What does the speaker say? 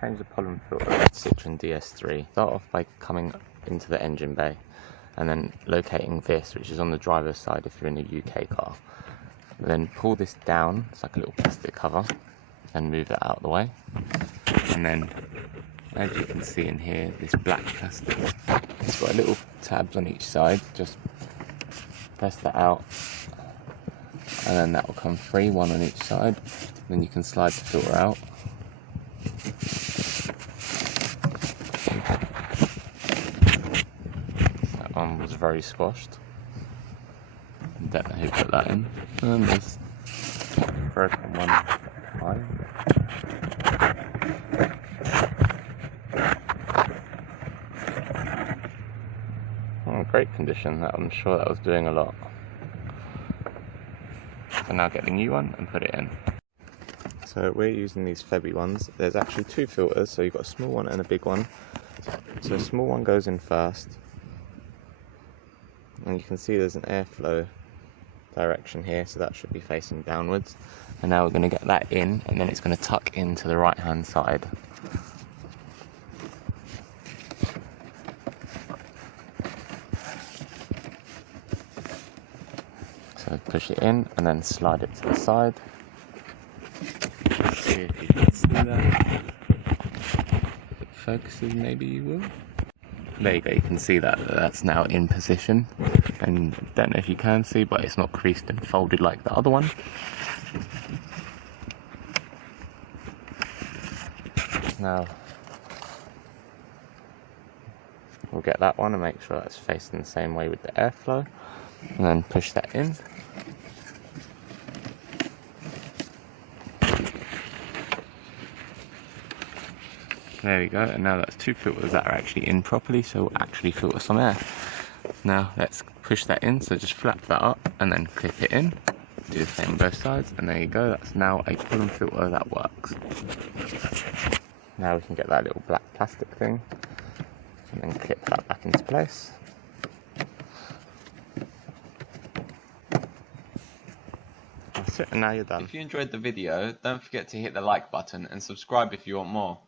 change the pollen filter of the Citroen DS3. Start off by coming into the engine bay and then locating this, which is on the driver's side if you're in a UK car. Then pull this down, it's like a little plastic cover, and move that out of the way. And then, as you can see in here, this black plastic, it's got little tabs on each side. Just press that out, and then that will come free, one on each side. Then you can slide the filter out. That one was very squashed. Don't know who put that in. And there's broken one eye. Oh, great condition. I'm sure that was doing a lot. So now get the new one and put it in. So we're using these Febby ones. There's actually two filters, so you've got a small one and a big one. So the small one goes in first. And you can see there's an airflow direction here, so that should be facing downwards. And now we're going to get that in, and then it's going to tuck into the right hand side. So push it in and then slide it to the side. Let's see if you can see that. If it focuses, maybe you will. There you go, you can see that that's now in position. And don't know if you can see, but it's not creased and folded like the other one. Now we'll get that one and make sure that's facing the same way with the airflow, and then push that in. There we go, and now that's two filters that are actually in properly, so we'll actually filter some air. Now let's push that in, so just flap that up and then clip it in. Do the same on both sides, and there you go, that's now a pollen filter that works. Now we can get that little black plastic thing and then clip that back into place. That's it, and now you're done. If you enjoyed the video, don't forget to hit the like button and subscribe if you want more.